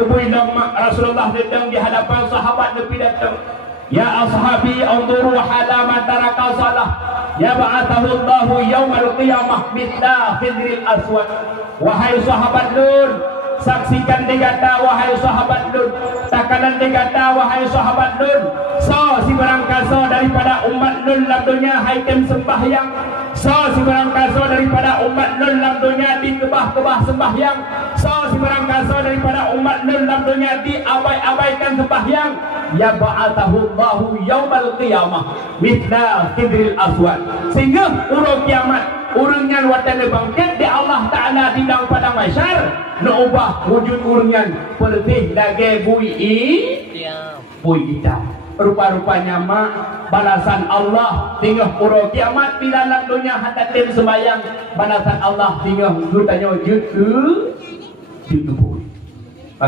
tubuh Rasulullah datang di hadapan sahabat Nabi datang. Ya ashabi anzuru halaman taraka salah. Ya ba'athahu Allahu yaumal qiyamah mithla khidril aswad. Wahai sahabat Nur, saksikan digata wahai sahabat Nur, takanan digata wahai sahabat Nur. So si barangkaso daripada umat Nur dalam dunia haitem sembahyang. So si barangkaso daripada umat Nur dalam dunia dikebah-kebah sembahyang. So si barangkaso daripada umat Nur dalam dunia diabai-abaikan sembahyang. Ya ba'athahu Allahu yaumal qiyamah mithla khidril aswad. Sehingga urang kiamat urangnya watan bangkit di Allah Taala di dalam padang mahsyar nak ubah wujud urangnya pertih lagi bui hitam. Rupa-rupanya mak balasan Allah tinggal urang kiamat di dalam dunia hadatin sembayang balasan Allah tinggal gutanya wujud tubuh.